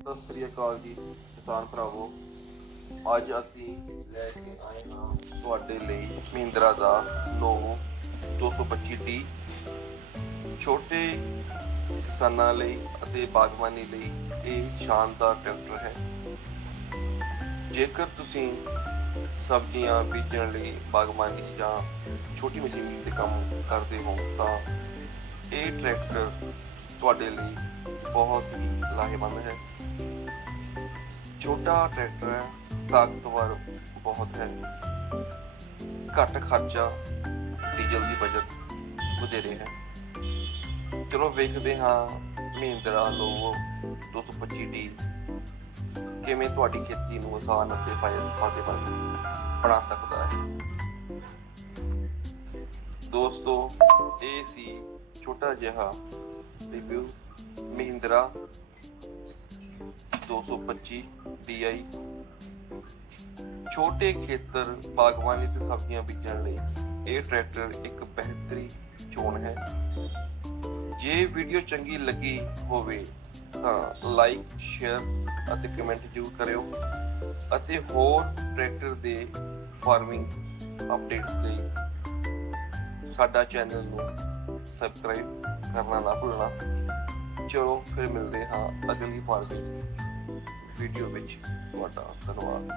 ਸਤਿ ਸ੍ਰੀ ਅਕਾਲ ਜੀ, ਕਿਸਾਨ ਭਰਾਵੋ। ਅੱਜ ਅਸੀਂ ਲੈ ਕੇ ਆਏ ਹਾਂ ਤੁਹਾਡੇ ਲਈ ਮਹਿੰਦਰਾ ਦਾ ਨੋਵੋ 225D ਛੋਟੇ ਕਿਸਾਨਾਂ ਲਈ ਅਤੇ ਬਾਗਬਾਨੀ ਲਈ ਇਹ ਸ਼ਾਨਦਾਰ ਟਰੈਕਟਰ ਹੈ। ਜੇਕਰ ਤੁਸੀਂ ਸਬਜ਼ੀਆਂ ਬੀਜਣ ਲਈ ਬਾਗਬਾਨੀ ਜਾਂ ਛੋਟੀ ਮਸ਼ੀਨਰੀ ਦੇ ਕੰਮ ਕਰਦੇ ਹੋ ਤਾਂ ਇਹ ਟਰੈਕਟਰ ਤੁਹਾਡੇ ਲਈ ਬਹੁਤ ਹੀ ਲਾਹੇਵੰਦ ਹੈ। ਛੋਟਾ ਟਰੈਕਟਰ ਹੈ, ਤਾਕਤਵਰ ਬਹੁਤ ਹੈ। ਘੱਟ ਖਰਚਾ ਡੀਜ਼ਲ ਦੀ ਬਚਤ ਵਧੇਰੇ ਹੈ। ਚਲੋ ਵੇਖਦੇ ਹਾਂ ਮਹਿੰਦਰਾ ਲੋਵੋ 225D ਕਿਵੇਂ ਤੁਹਾਡੀ ਖੇਤੀ ਨੂੰ ਆਸਾਨ ਅਤੇ ਫਾਇਦੇਮੰਦ ਬਣਾ ਸਕਦਾ ਹੈ। ਦੋਸਤੋ, ਇਹ ਸੀ ਛੋਟਾ ਜਿਹਾ ਰਿਵਿਊ ਮਹਿੰਦਰਾ 225 DI ਛੋਟੇ ਖੇਤਰ ਬਾਗਬਾਨੀ ਤੇ ਸਬਜ਼ੀਆਂ ਬੀਜਣ ਲਈ ਇਹ ਟਰੈਕਟਰ ਇੱਕ ਬਿਹਤਰੀ ਚੋਣ ਹੈ। ਜੇ ਵੀਡੀਓ ਚੰਗੀ ਲੱਗੀ ਹੋਵੇ ਤਾਂ ਲਾਈਕ, ਸ਼ੇਅਰ ਅਤੇ ਕਮੈਂਟ ਜ਼ਰੂਰ ਕਰਿਓ ਅਤੇ ਹੋਰ ਟਰੈਕਟਰ ਦੇ ਫਾਰਮਿੰਗ ਅਪਡੇਟਸ ਲਈ ਸਾਡਾ ਚੈਨਲ ਨੂੰ ਸਬਸਕ੍ਰਾਈਬ ਕਰਨਾ ਨਾ ਭੁੱਲਣਾ। ਚਲੋ ਫਿਰ ਮਿਲਦੇ ਹਾਂ ਅਗਲੀ ਫਾਰਮਿੰਗ ਵੀਡੀਓ ਵਿੱਚ। ਤੁਹਾਡਾ ਧੰਨਵਾਦ।